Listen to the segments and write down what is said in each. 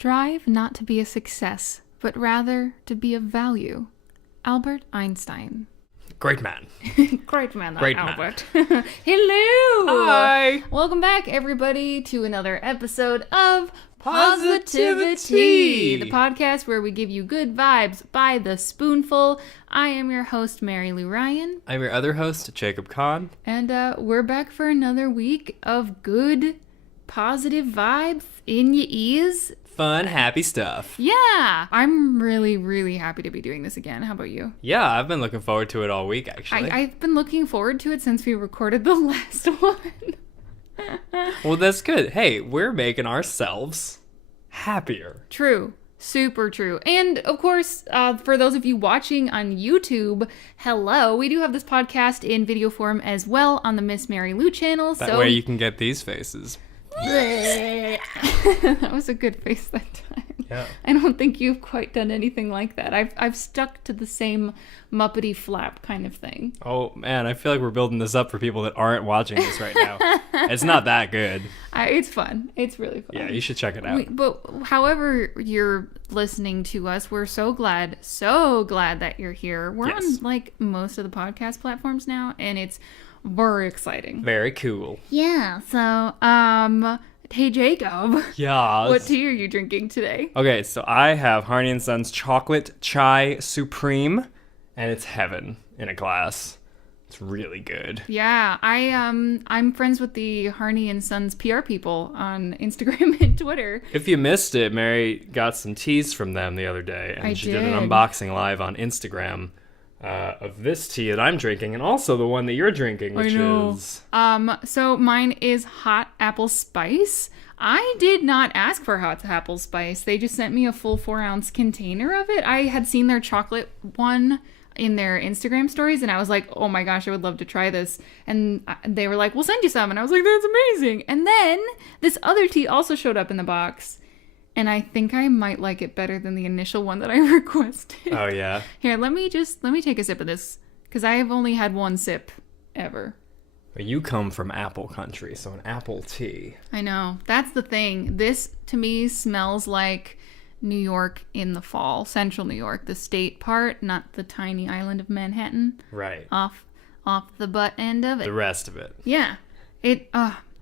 Strive not to be a success, but rather to be of value. Albert Einstein. Great man. Great man, Great Albert. Hello! Hi! Welcome back, everybody, to another episode of Positivity, the podcast where we give you good vibes by the spoonful. I am your host, Mary Lou Ryan. I'm your other host, Jacob Kahn. And we're back for another week of good, positive vibes in your ears. Fun, happy stuff. Yeah, I'm really, really happy to be doing this again. How about you? Yeah, I've been looking forward to it all week, actually. I've been looking forward to it since we recorded the last one. Well, that's good. Hey, we're making ourselves happier. True. Super true. And of course, for those of you watching on YouTube, hello. We do have this podcast in video form as well on the Miss Mary Lou channel. That way you can get these faces. That was a good face that time. Yeah. I don't think you've quite done anything like that. I've stuck to the same Muppety flap kind of thing. Oh, man, I feel like we're building this up for people that aren't watching this right now. It's not that good. It's fun. It's really fun. Yeah, you should check it out. But however you're listening to us, we're so glad that you're here. We're on like most of the podcast platforms now, and it's very exciting. Very cool. Yeah. So, hey Jacob. Yeah. What tea are you drinking today? Okay, so I have Harney & Sons Chocolate Chai Supreme, and it's heaven in a glass. It's really good. Yeah, I'm friends with the Harney & Sons PR people on Instagram and Twitter. If you missed it, Mary got some teas from them the other day, and she did an unboxing live on Instagram of this tea that I'm drinking, and also the one that you're drinking, which is... So mine is hot apple spice. I did not ask for hot apple spice. They just sent me a full 4-ounce container of it. I had seen their chocolate one in their Instagram stories, and I was like, oh my gosh, I would love to try this. And they were like, we'll send you some. And I was like, that's amazing. And then this other tea also showed up in the box, and I think I might like it better than the initial one that I requested. Oh, yeah? Here, let me take a sip of this, because I have only had one sip ever. You come from apple country, so an apple tea. I know. That's the thing. This, to me, smells like New York in the fall. Central New York, the state part, not the tiny island of Manhattan. Right. Off the butt end of it. The rest of it. Yeah.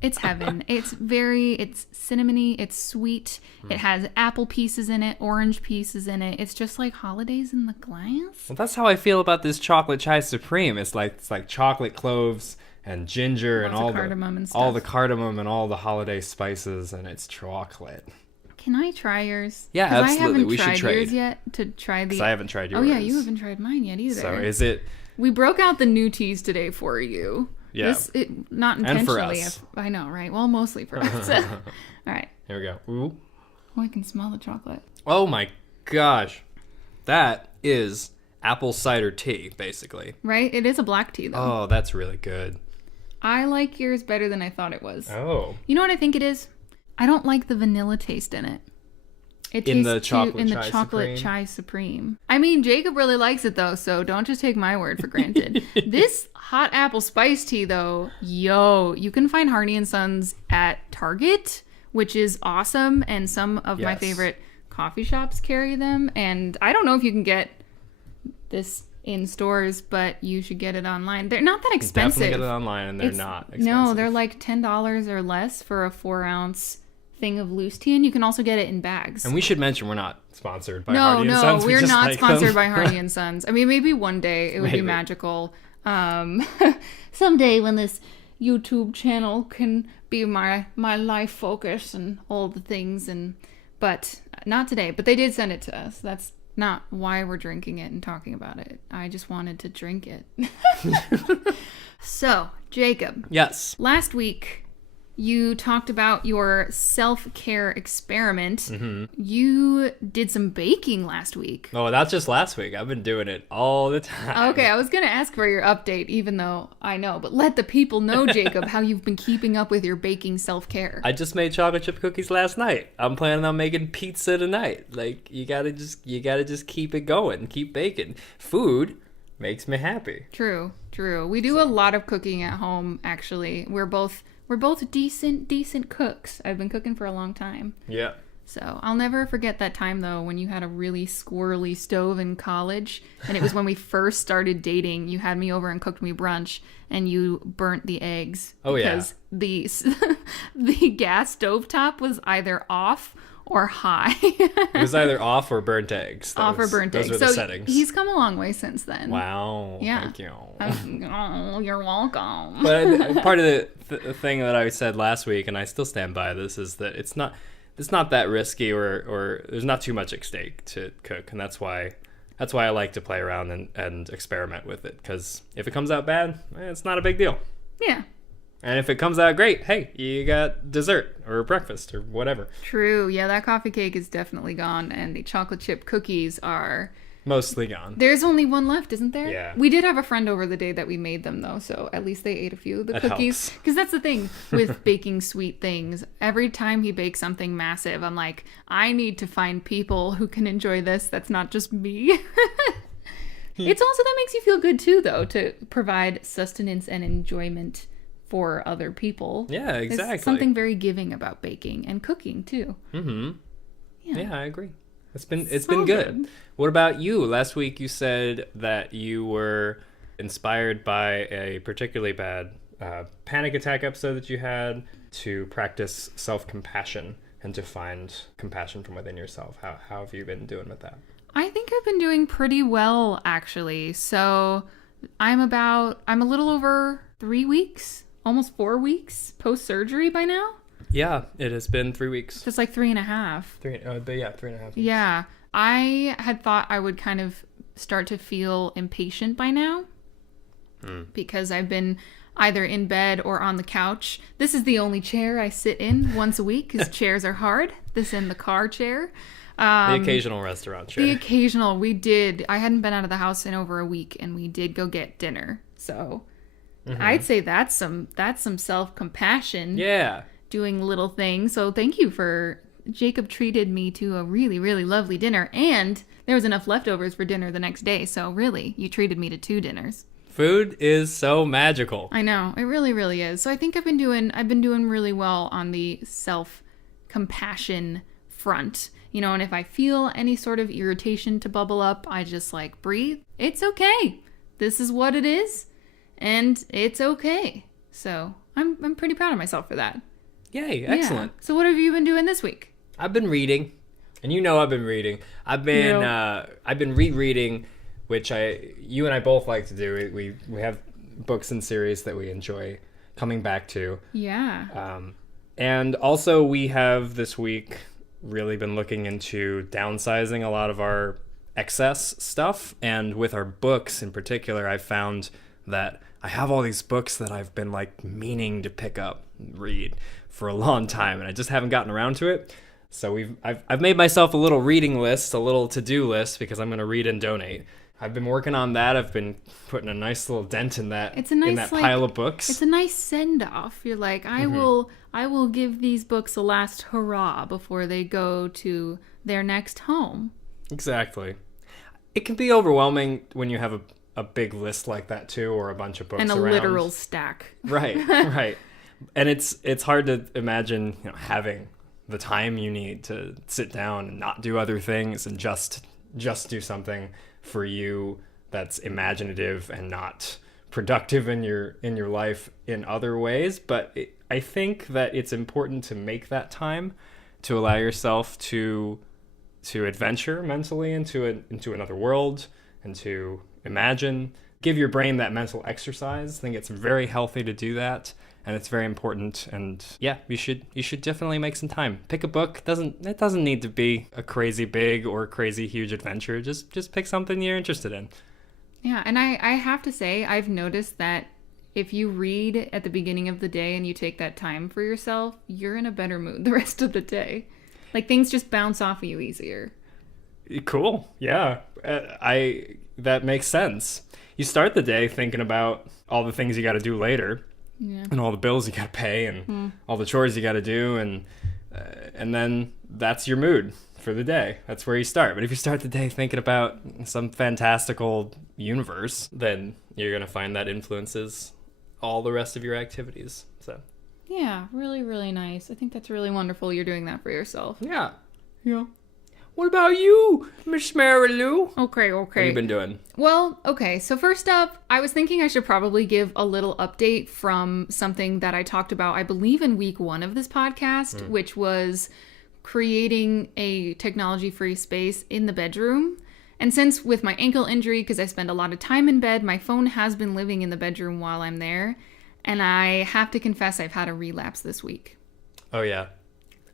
It's heaven. It's cinnamony, it's sweet. It has apple pieces in it, orange pieces in it. It's just like holidays in the glass. Well, that's how I feel about this chocolate chai supreme. It's like chocolate cloves and ginger and all the cardamom and all the holiday spices, and it's chocolate. Can I try yours? Yeah, absolutely. We should trade. I haven't tried yours yet to try the... Because I haven't tried yours. Oh yeah, you haven't tried mine yet either. So is it... We broke out the new teas today for you. Yeah. Not intentionally. And for us. I know, right? Well, mostly for us. All right. Here we go. Ooh. Oh, I can smell the chocolate. Oh my gosh. That is apple cider tea, basically. Right? It is a black tea, though. Oh, that's really good. I like yours better than I thought it was. Oh. You know what I think it is? I don't like the vanilla taste in it. In the chocolate chai supreme. I mean, Jacob really likes it though, so don't just take my word for granted. This hot apple spice tea though, you can find Harney & Sons at Target, which is awesome, and some of my favorite coffee shops carry them, and I don't know if you can get this in stores, but you should get it online. They're not that expensive. Definitely get it online, and they're not expensive. No, they're like $10 or less for a 4-ounce thing of loose tea, and you can also get it in bags. And we should mention we're not sponsored by Harney & Sons. No, we're not sponsored by Harney & Sons. I mean, maybe one day it would be magical. Someday when this YouTube channel can be my life focus and all the things, but not today. But they did send it to us. That's not why we're drinking it and talking about it. I just wanted to drink it. So, Jacob. Yes. Last week, you talked about your self-care experiment. Mm-hmm. You did some baking last week. Oh, that's just last week. I've been doing it all the time. Okay, I was going to ask for your update, even though I know. But let the people know, Jacob, how you've been keeping up with your baking self-care. I just made chocolate chip cookies last night. I'm planning on making pizza tonight. Like, you gotta just keep it going. Keep baking. Food makes me happy. True. We do a lot of cooking at home, actually. We're both decent cooks. I've been cooking for a long time. Yeah. So I'll never forget that time, though, when you had a really squirrely stove in college. And it was when we first started dating. You had me over and cooked me brunch, and you burnt the eggs. Oh, because the gas stovetop was either off or high. It was either off or burnt eggs. Off or burnt eggs. Those were the settings. He's come a long way since then. Wow. Yeah. Thank you. Oh, you're welcome. But part of the thing that I said last week, and I still stand by this, is that it's not that risky or there's not too much at stake to cook, and that's why I like to play around and experiment with it, because if it comes out bad, it's not a big deal. Yeah. And if it comes out great, hey, you got dessert or breakfast or whatever. True. Yeah, that coffee cake is definitely gone, and the chocolate chip cookies are mostly gone. There's only one left, isn't there? Yeah. We did have a friend over the day that we made them, though, so at least they ate a few of the That cookies. helps. Because that's the thing with baking sweet things. Every time he bakes something massive, I'm like, I need to find people who can enjoy this. That's not just me. It's also that makes you feel good, too, though, to provide sustenance and enjoyment for other people. Yeah, exactly. There's something very giving about baking and cooking, too. Mm-hmm. Yeah, I agree. It's been So good. good. What about you? Last week you said that you were inspired by a particularly bad panic attack episode that you had to practice self-compassion and to find compassion from within yourself. How have you been doing with that? I think I've been doing pretty well, actually. So I'm a little over 3 weeks, almost 4 weeks post-surgery by now. Yeah, it has been 3 weeks. Just like 3.5. 3.5 weeks. Yeah. I had thought I would kind of start to feel impatient by now because I've been either in bed or on the couch. This is the only chair I sit in once a week because chairs are hard. This and the car chair. The occasional restaurant chair. The occasional. I hadn't been out of the house in over a week, and we did go get dinner. So I'd say that's some self-compassion. Yeah. Doing little things. So thank you for Jacob treated me to a really, really lovely dinner, and there was enough leftovers for dinner the next day. So really, you treated me to 2 dinners. Food is so magical. I know, it really, really is. So I think I've been doing really well on the self-compassion front. You know, and if I feel any sort of irritation to bubble up, I just like breathe. It's okay. This is what it is, and it's okay. So I'm pretty proud of myself for that. Yay, excellent. Yeah. So what have you been doing this week? I've been reading, and you know I've been reading. I've been rereading, which you and I both like to do. We have books and series that we enjoy coming back to. Yeah. And also we have this week really been looking into downsizing a lot of our excess stuff, and with our books in particular, I found that I have all these books that I've been like meaning to pick up and read for a long time, and I just haven't gotten around to it. So I've made myself a little reading list, a little to-do list, because I'm going to read and donate. I've been working on that. I've been putting a nice little dent in that pile of books. It's a nice send-off. You're like, I will give these books a last hurrah before they go to their next home. Exactly. It can be overwhelming when you have a big list like that too, or a bunch of books and a around. literal stack. Right, right. And it's hard to imagine, having the time you need to sit down and not do other things and just do something for you that's imaginative and not productive in your life in other ways. But I think that it's important to make that time to allow yourself to adventure mentally into another world and to imagine. Give your brain that mental exercise. I think it's very healthy to do that, and it's very important. And yeah, you should definitely make some time. Pick a book. It doesn't need to be a crazy big or crazy huge adventure. Just pick something you're interested in. Yeah, and I have to say, I've noticed that if you read at the beginning of the day and you take that time for yourself, you're in a better mood the rest of the day. Like, things just bounce off of you easier. Cool. Yeah. That makes sense. You start the day thinking about all the things you got to do later, and all the bills you got to pay, and all the chores you got to do, and then that's your mood for the day. That's where you start. But if you start the day thinking about some fantastical universe, then you're gonna find that influences all the rest of your activities. So yeah, really, really nice. I think that's really wonderful you're doing that for yourself. yeah. Yeah. What about you, Miss Marilou? Okay. What have you been doing? Well, okay. So first up, I was thinking I should probably give a little update from something that I talked about, I believe, in week 1 of this podcast, which was creating a technology-free space in the bedroom. And since with my ankle injury, because I spend a lot of time in bed, my phone has been living in the bedroom while I'm there. And I have to confess I've had a relapse this week. Oh, yeah.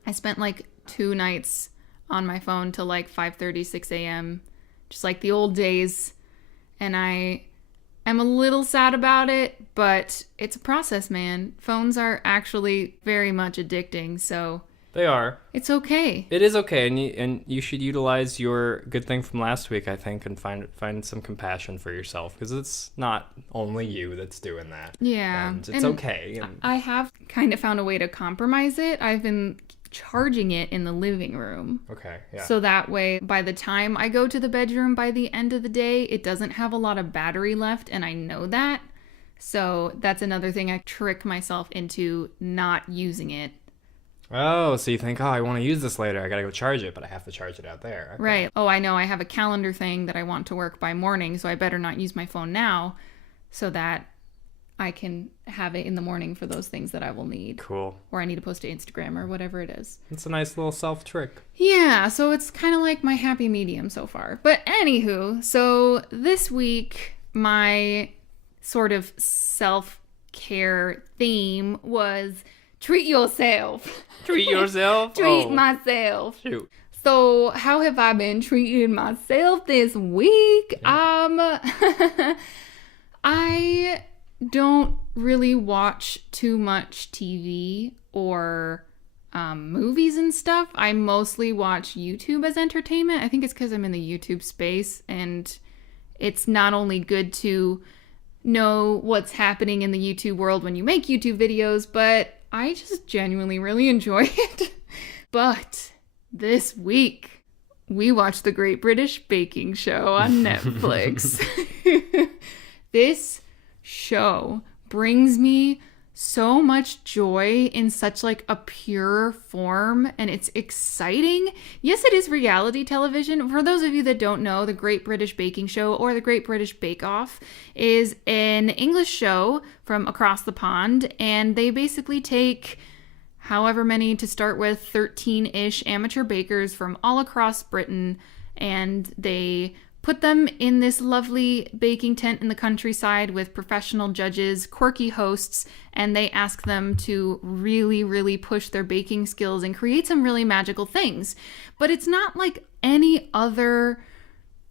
I spent like 2 nights on my phone till like 5:30, 6 a.m. Just like the old days. And I am a little sad about it, but it's a process, man. Phones are actually very much addicting, so They are. it's okay. It is okay, and you should utilize your good thing from last week, I think, and find some compassion for yourself, because it's not only you that's doing that. Yeah. And it's okay. And I have kind of found a way to compromise it. I've been charging it in the living room. okay, yeah. So that way, by the time I go to the bedroom by the end of the day, it doesn't have a lot of battery left, and I know that. So that's another thing I trick myself into not using it. Oh, so you think, I want to use this later. I got to go charge it, but I have to charge it out there. Okay. Right. Oh, I know. I have a calendar thing that I want to work by morning, so I better not use my phone now so that I can have it in the morning for those things that I will need. Cool. Or I need to post to Instagram or whatever it is. It's a nice little self-trick. Yeah, so it's kind of like my happy medium so far. But anywho, so this week, my sort of self-care theme was treat yourself. Treat yourself? Treat myself. Shoot. So how have I been treating myself this week? I don't really watch too much TV or movies and stuff. I mostly watch YouTube as entertainment. I think it's because I'm in the YouTube space, and it's not only good to know what's happening in the YouTube world when you make YouTube videos, but I just genuinely really enjoy it. But this week, we watched The Great British Baking Show on Netflix. This show brings me so much joy in such like a pure form, and it's exciting. Yes, it is reality television. For those of you that don't know, The Great British Baking Show or The Great British Bake Off is an English show from across the pond, and they basically take however many to start with, 13-ish amateur bakers from all across Britain, and they put them in this lovely baking tent in the countryside with professional judges, quirky hosts, and they ask them to really, really push their baking skills and create some really magical things. But it's not like any other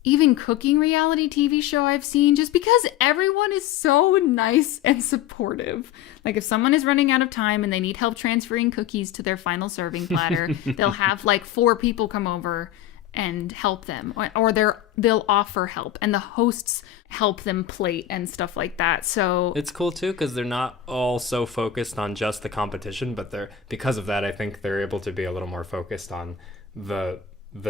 even cooking reality TV show I've seen, just because everyone is so nice and supportive. Like if someone is running out of time and they need help transferring cookies to their final serving platter, they'll have like 4 people come over and help them, or they'll offer help, and the hosts help them plate and stuff like that. So it's cool too, because they're not all so focused on just the competition, but because of that, I think they're able to be a little more focused on the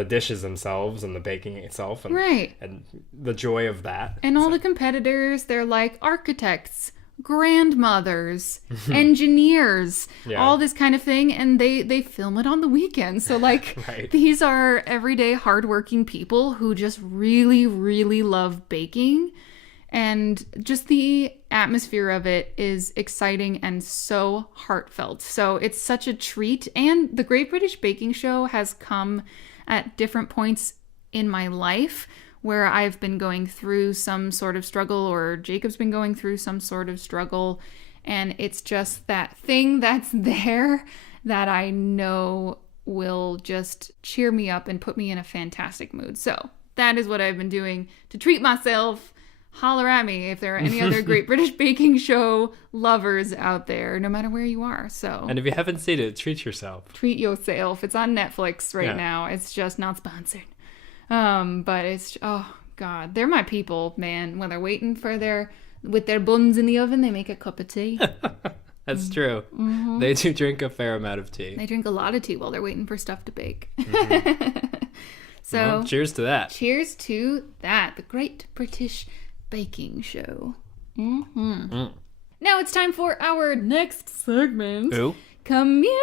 dishes themselves and the baking itself, and, right, and the joy of that. And all the competitors, they're like architects, grandmothers, engineers, all this kind of thing, and they film it on the weekend. So like right. These are everyday hardworking people who just really, really love baking, and just the atmosphere of it is exciting and so heartfelt. So it's such a treat. And the Great British Baking Show has come at different points in my life where I've been going through some sort of struggle, or Jacob's been going through some sort of struggle. And it's just that thing that's there that I know will just cheer me up and put me in a fantastic mood. So that is what I've been doing to treat myself. Holler at me if there are any other Great British Baking Show lovers out there, no matter where you are. So, and if you haven't seen it, treat yourself. Treat yourself. It's on Netflix right now. It's just not sponsored. But it's, oh God, they're my people, man. When they're waiting with their buns in the oven, they make a cup of tea. That's true. Mm-hmm. They do drink a fair amount of tea. They drink a lot of tea while they're waiting for stuff to bake. Mm-hmm. So, well, cheers to that. Cheers to that. The Great British Baking Show. Mm-hmm. Mm. Now it's time for our next segment. Ooh. Community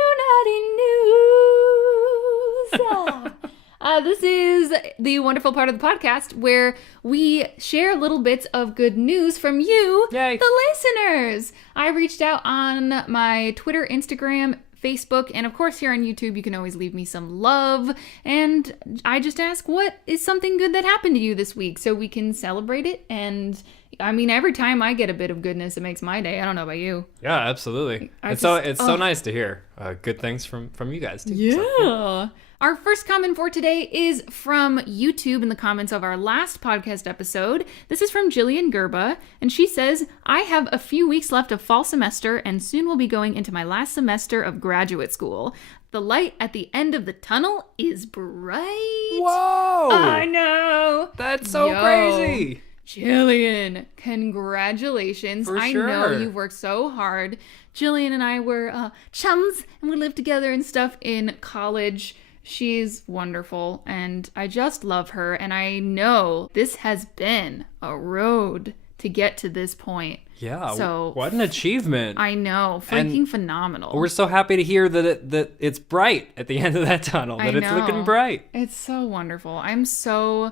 News. This is the wonderful part of the podcast where we share little bits of good news from you, Yay. the listeners. I reached out on my Twitter, Instagram, Facebook, and of course here on YouTube, you can always leave me some love. And I just ask, what is something good that happened to you this week so we can celebrate it? And I mean, every time I get a bit of goodness, it makes my day. I don't know about you. Yeah, absolutely. It's so nice to hear good things from you guys too. Yeah. So. Our first comment for today is from YouTube in the comments of our last podcast episode. This is from Jillian Gerba, and she says, I have a few weeks left of fall semester and soon will be going into my last semester of graduate school. The light at the end of the tunnel is bright. Whoa! I know. That's so crazy. Jillian, congratulations. For I sure. know you've worked so hard. Jillian and I were chums, and we lived together and stuff in college. She's wonderful, and I just love her, and I know this has been a road to get to this point. Yeah, so what an achievement. I know, freaking phenomenal. We're so happy to hear that it's bright at the end of that tunnel, that it's looking bright. It's so wonderful. I'm so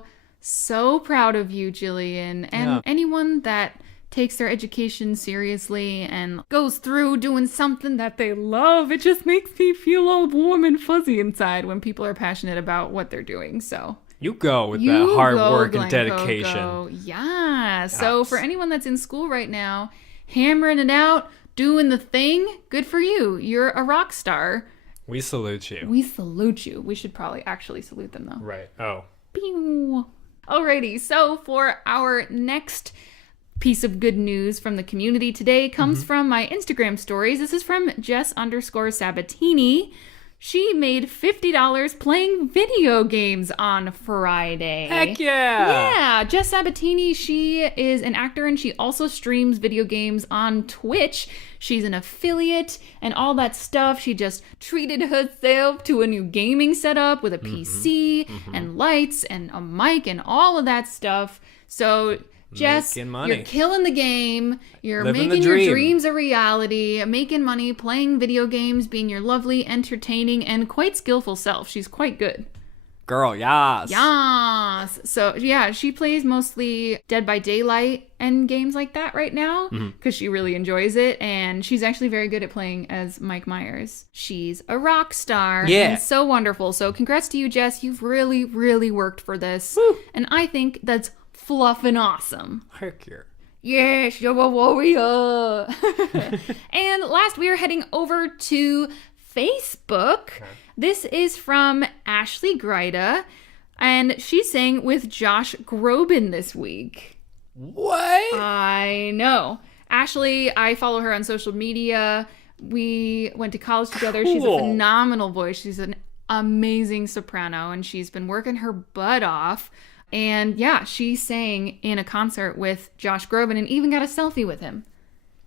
proud of you, Jillian, and anyone that takes their education seriously and goes through doing something that they love. It just makes me feel all warm and fuzzy inside when people are passionate about what they're doing. So you go with that hard work and Glenn dedication. Coco. Yeah. So for anyone that's in school right now, hammering it out, doing the thing, good for you. You're a rock star. We salute you. We salute you. We should probably actually salute them though. Right. Oh. Pew. Alrighty. So for our next piece of good news from the community today comes from my Instagram stories. This is from Jess_Sabatini. She made $50 playing video games on Friday. Heck yeah! Yeah, Jess Sabatini, she is an actor and she also streams video games on Twitch. She's an affiliate and all that stuff. She just treated herself to a new gaming setup with a PC and lights and a mic and all of that stuff. So Jess, you're killing the game. You're making your dreams a reality, making money, playing video games, being your lovely, entertaining, and quite skillful self. She's quite good. Girl, yas. Yas. So, yeah, she plays mostly Dead by Daylight and games like that right now because she really enjoys it. And she's actually very good at playing as Mike Myers. She's a rock star. Yeah. And so wonderful. So, congrats to you, Jess. You've really, really worked for this. Woo. And I think that's fluffin' awesome. Heck yeah. Yes, you're a warrior. And last, we are heading over to Facebook. Okay. This is from Ashley Grida, and she's saying with Josh Groban this week. What? I know. Ashley, I follow her on social media. We went to college together. Cool. She's a phenomenal voice. She's an amazing soprano, and she's been working her butt off. And yeah, she sang in a concert with Josh Groban and even got a selfie with him.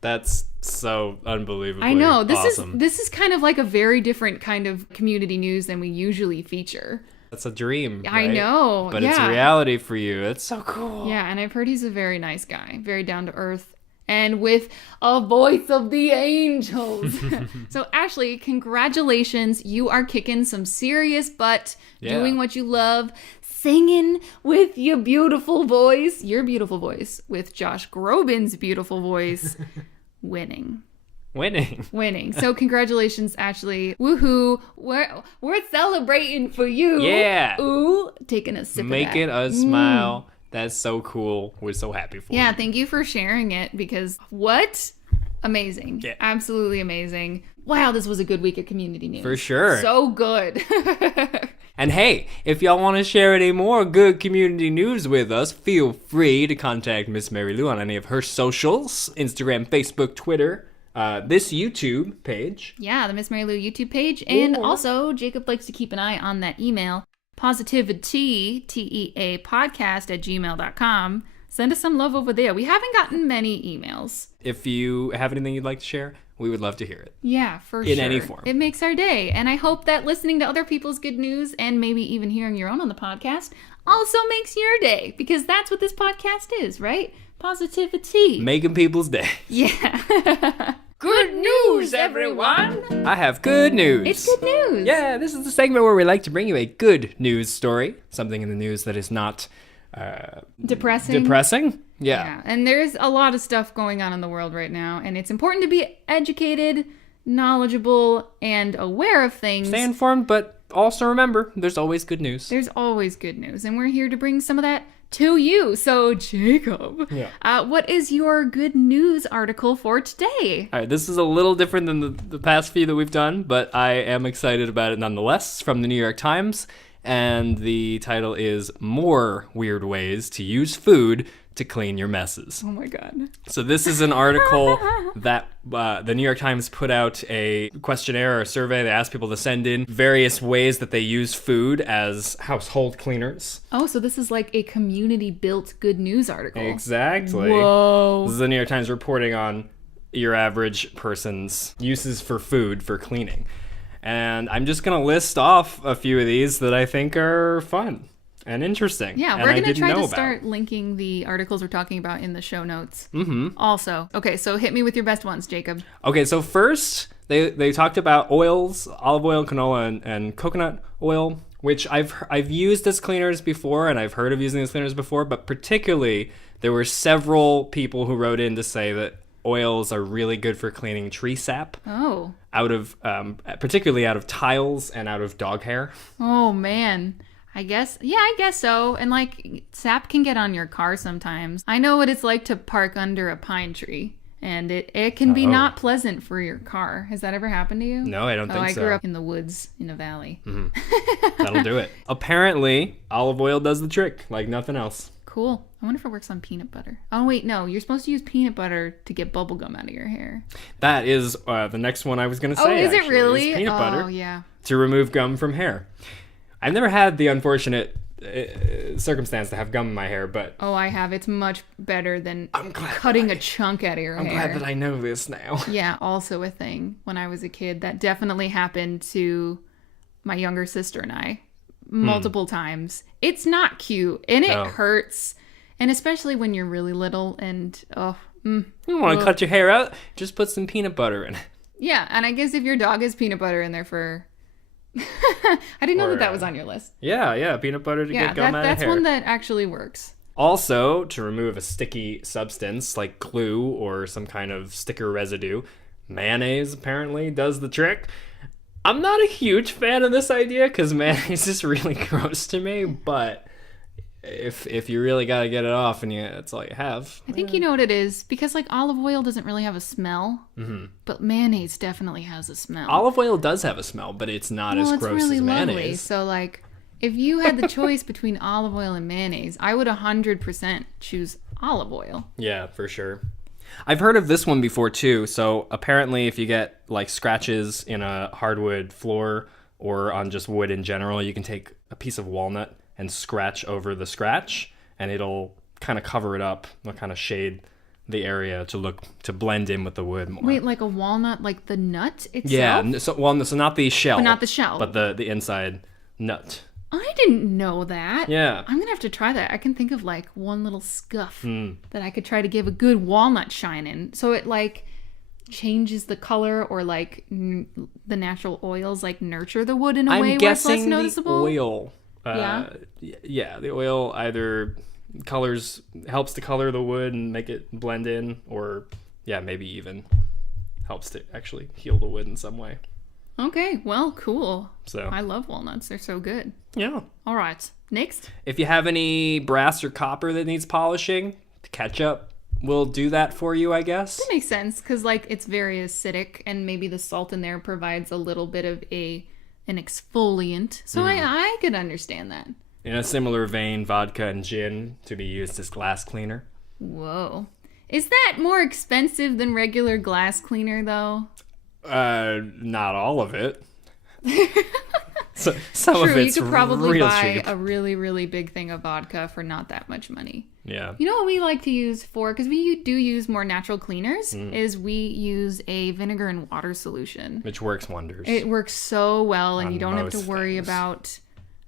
That's so unbelievably I know. awesome. This is kind of like a very different kind of community news than we usually feature. That's a dream, right? I know. But it's a reality for you. It's so cool. Yeah, and I've heard he's a very nice guy, very down to earth, and with a voice of the angels. So Ashley, congratulations. You are kicking some serious butt, doing what you love. Singing with your beautiful voice, with Josh Groban's beautiful voice, winning. So congratulations, Ashley. Woohoo. We're celebrating for you. Yeah. Ooh, taking a sip Making of that. us smile. That's so cool. We're so happy for you. Yeah, thank you for sharing it because what? Amazing. Yeah. Absolutely amazing. Wow, this was a good week of community news. For sure. So good. And hey, if y'all want to share any more good community news with us, feel free to contact Miss Mary Lou on any of her socials, Instagram, Facebook, Twitter, this YouTube page. Yeah, the Miss Mary Lou YouTube page. And also, Jacob likes to keep an eye on that email, PositiviTea, TEA podcast @gmail.com. Send us some love over there. We haven't gotten many emails. If you have anything you'd like to share, we would love to hear it. Yeah, for sure. In any form. It makes our day. And I hope that listening to other people's good news and maybe even hearing your own on the podcast also makes your day. Because that's what this podcast is, right? Positivity. Making people's day. Yeah. Good news, everyone! I have good news. It's good news. Yeah, this is the segment where we like to bring you a good news story. Something in the news that is not Depressing. Yeah. And there's a lot of stuff going on in the world right now, and it's important to be educated, knowledgeable, and aware of things. Stay informed, but also remember, there's always good news. There's always good news, and we're here to bring some of that to you. So, Jacob, what is your good news article for today? All right, this is a little different than the past few that we've done, but I am excited about it nonetheless. From the New York Times, and the title is More Weird Ways to Use Food to Clean Your Messes. Oh my God. So this is an article that the New York Times put out a questionnaire or a survey. They asked people to send in various ways that they use food as household cleaners. Oh, so this is like a community-built good news article. Exactly. Whoa. This is the New York Times reporting on your average person's uses for food for cleaning. And I'm just going to list off a few of these that I think are fun and interesting. Yeah, we're going to try to start linking the articles we're talking about in the show notes. Mm-hmm. Also. Okay, so hit me with your best ones, Jacob. Okay, so first, they talked about oils, olive oil, canola, and coconut oil, which I've used as cleaners before, and I've heard of using as cleaners before, but particularly, there were several people who wrote in to say that oils are really good for cleaning tree sap. Oh. Particularly out of tiles and out of dog hair. Oh, man. I guess so. And like, sap can get on your car sometimes. I know what it's like to park under a pine tree, and it can be not pleasant for your car. Has that ever happened to you? No, I don't think so. I grew up in the woods in a valley. Mm-hmm. That'll do it. Apparently, olive oil does the trick like nothing else. Cool. I wonder if it works on peanut butter. Oh, wait, no. You're supposed to use peanut butter to get bubble gum out of your hair. That is the next one I was going to say. Oh, is it really? Is peanut butter. Oh, yeah. To remove gum from hair. I've never had the unfortunate circumstance to have gum in my hair, but... Oh, I have. It's much better than cutting a chunk out of your hair. I'm glad that I know this now. Yeah, also a thing. When I was a kid, that definitely happened to my younger sister and I multiple times. It's not cute, and it hurts. And especially when you're really little and, You don't want to cut your hair out, just put some peanut butter in it. Yeah, and I guess if your dog has peanut butter in their fur... I didn't know that was on your list. Yeah, peanut butter to get gum out of hair. That's one that actually works. Also, to remove a sticky substance like glue or some kind of sticker residue, mayonnaise apparently does the trick. I'm not a huge fan of this idea because mayonnaise is really gross to me, but if you really gotta get it off and that's all you have. I think you know what it is, because like olive oil doesn't really have a smell, but mayonnaise definitely has a smell. Olive oil does have a smell, but it's not as gross really as mayonnaise. Lovely. So like, if you had the choice between olive oil and mayonnaise, I would 100% choose olive oil. Yeah, for sure. I've heard of this one before too. So apparently if you get like scratches in a hardwood floor or on just wood in general, you can take a piece of walnut and scratch over the scratch, and it'll kind of cover it up, it'll kind of shade the area to blend in with the wood more. Wait, like a walnut, like the nut itself? Yeah, so not the shell. But not the shell. But the inside nut. I didn't know that. Yeah. I'm going to have to try that. I can think of like one little scuff that I could try to give a good walnut shine in. So it like changes the color, or like the natural oils like nurture the wood in a way where it's less noticeable. The oil. The oil either helps to color the wood and make it blend in, or maybe even helps to actually heal the wood in some way. Okay, well, cool. So I love walnuts. They're so good. Yeah. All right. Next. If you have any brass or copper that needs polishing, the ketchup will do that for you, I guess. That makes sense, because like it's very acidic, and maybe the salt in there provides a little bit of an exfoliant. So I could understand that. In a similar vein, vodka and gin to be used as glass cleaner. Whoa. Is that more expensive than regular glass cleaner, though? Not all of it. So some True, of it's you could probably real buy cheap. a really, really big thing of vodka for not that much money. Yeah. You know what we like to use for, because we do use more natural cleaners, is we use a vinegar and water solution. Which works wonders. It works so well, and you don't have to worry things. about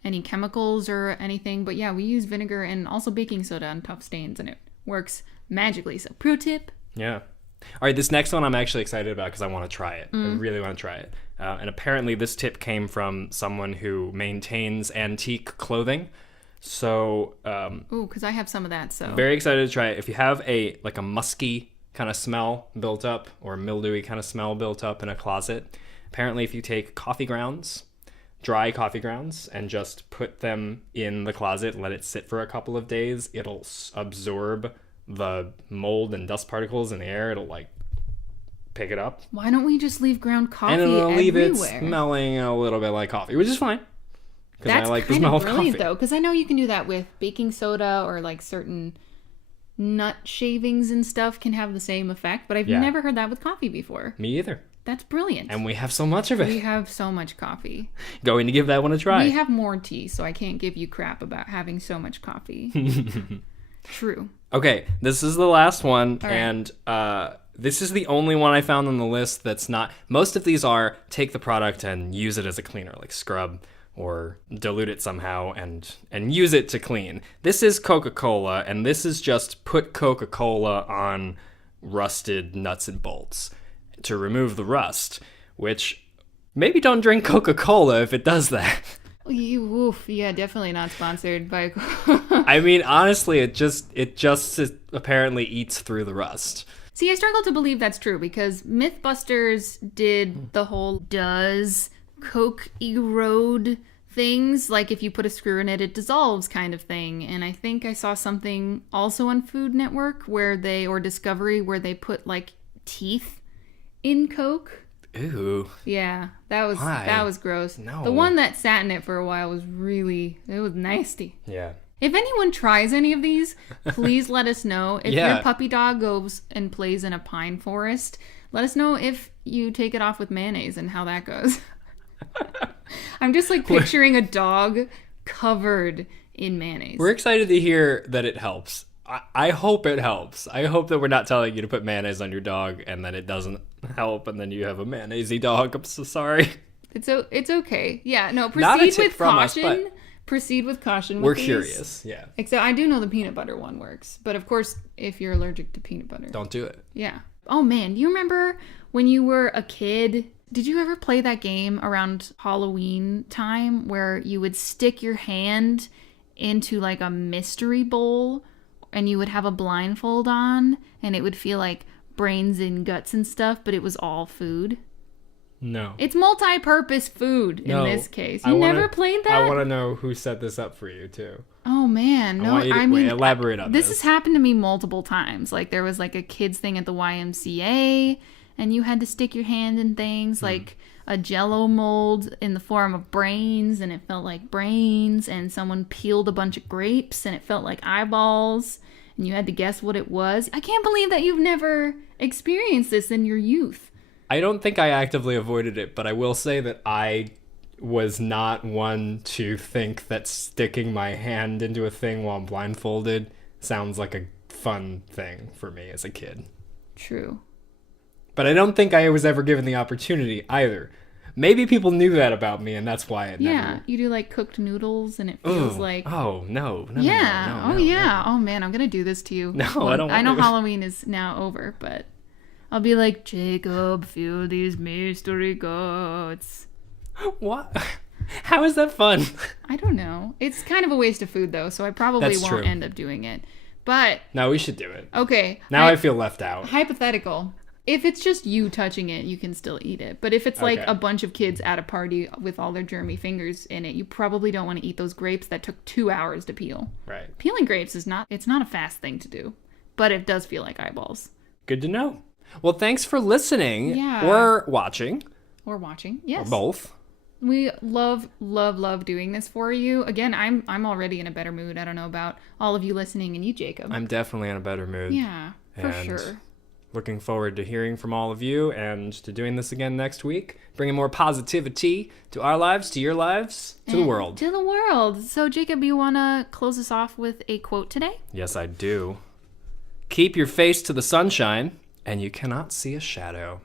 any chemicals or anything. But yeah, we use vinegar and also baking soda on tough stains, and it works magically. So pro tip. Yeah. All right, this next one I'm actually excited about because I want to try it. I really want to try it. And apparently this tip came from someone who maintains antique clothing. So, Ooh, because I have some of that, so. very excited to try it. If you have a musky kind of smell built up or a mildewy kind of smell built up in a closet, apparently if you take dry coffee grounds, and just put them in the closet, let it sit for a couple of days, it'll absorb the mold and dust particles in the air. It'll like pick it up. Why don't we just leave ground coffee and it'll everywhere? leave it smelling a little bit like coffee, which is fine. That's I like the kind smell of of brilliant, coffee. though, because I know you can do that with baking soda or like certain nut shavings and stuff can have the same effect, but I've never heard that with coffee before. Me either. That's brilliant. And we have so much of it. We have so much coffee. Going to give that one a try. We have more tea, so I can't give you crap about having so much coffee. True. Okay, this is the last one, All right. and this is the only one I found on the list that's not... Most of these are take the product and use it as a cleaner, like scrub or dilute it somehow and use it to clean. This is Coca-Cola, and this is just put Coca-Cola on rusted nuts and bolts to remove the rust, which maybe don't drink Coca-Cola if it does that. Yeah, definitely not sponsored by... I mean, honestly, it just apparently eats through the rust. See, I struggle to believe that's true because Mythbusters did the whole does Coke erode things, like if you put a screw in it, it dissolves kind of thing. And I think I saw something also on Food Network or Discovery where they put like teeth in Coke. Ooh. Yeah, that was gross. No. The one that sat in it for a while was nasty. Yeah. If anyone tries any of these, please let us know. If Yeah. your puppy dog goes and plays in a pine forest, let us know if you take it off with mayonnaise and how that goes. I'm just like picturing a dog covered in mayonnaise. We're excited to hear that it helps. I hope it helps. I hope that we're not telling you to put mayonnaise on your dog and then it doesn't help and then you have a mayonnaise-y dog. I'm so sorry. It's okay. Yeah, no, Not a proceed tip with from us, caution. but Proceed with caution. We're with these. curious. Yeah. Except I do know the peanut butter one works. But of course, if you're allergic to peanut butter. Don't do it. Yeah. Oh man, do you remember when you were a kid? Did you ever play that game around Halloween time where you would stick your hand into like a mystery bowl and you would have a blindfold on and it would feel like brains and guts and stuff, but it was all food? No. It's multi-purpose food in this case. You never played that? I want to know who set this up for you too. Oh man, no, I mean, elaborate on this this. has happened to me multiple times. Like there was like a kids thing at the YMCA and you had to stick your hand in things like a jello mold in the form of brains and it felt like brains, and someone peeled a bunch of grapes and it felt like eyeballs and you had to guess what it was. I can't believe that you've never experienced this in your youth. I don't think I actively avoided it, but I will say that I was not one to think that sticking my hand into a thing while I'm blindfolded sounds like a fun thing for me as a kid. True. But I don't think I was ever given the opportunity either. Maybe people knew that about me, and that's why it Yeah, never... you do like cooked noodles and it feels like... Oh, no. Yeah. No, Oh, yeah. Oh, man, I'm going to do this to you. No, Well, I don't I know want to. Halloween is now over, but I'll be like, Jacob, feel these mystery goats. What? How is that fun? I don't know. It's kind of a waste of food, though, so I probably That's won't true. end up doing it. But, No, we should do it. okay. Now I feel left out. Hypothetical. If it's just you touching it, you can still eat it. But if it's like Okay. a bunch of kids at a party with all their germy fingers in it, you probably don't want to eat those grapes that took 2 hours to peel. Right. Peeling grapes is not a fast thing to do, but it does feel like eyeballs. Good to know. Well, thanks for listening. Yeah. Or watching. Or watching. Yes. Or both. We love doing this for you. Again, I'm already in a better mood. I don't know about all of you listening and you, Jacob. I'm definitely in a better mood. Yeah, for And sure. Looking forward to hearing from all of you and to doing this again next week. Bringing more positivity to our lives, to your lives, to the And world. To the world. So, Jacob, you want to close us off with a quote today? Yes, I do. Keep your face to the sunshine, and you cannot see a shadow.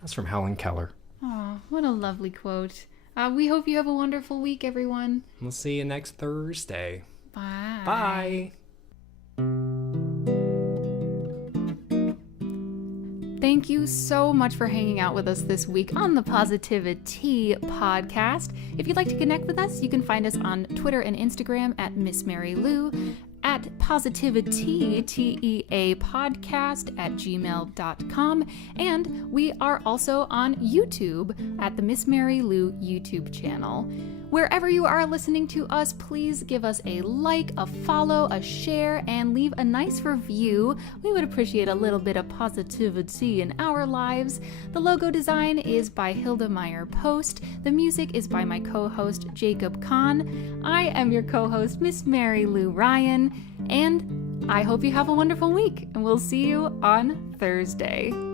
That's from Helen Keller. Oh, what a lovely quote. We hope you have a wonderful week, everyone. We'll see you next Thursday. Bye. Bye. Thank you so much for hanging out with us this week on the Positivity Podcast. If you'd like to connect with us, you can find us on Twitter and Instagram at Miss Mary Lou, at PositiviTeaPodcast at gmail.com, and we are also on YouTube at the Miss Mary Lou YouTube channel. Wherever you are listening to us, please give us a like, a follow, a share, and leave a nice review. We would appreciate a little bit of positivity in our lives. The logo design is by Hilda Meyer Post. The music is by my co-host, Jacob Kahn. I am your co-host, Miss Mary Lou Ryan, and I hope you have a wonderful week, and we'll see you on Thursday.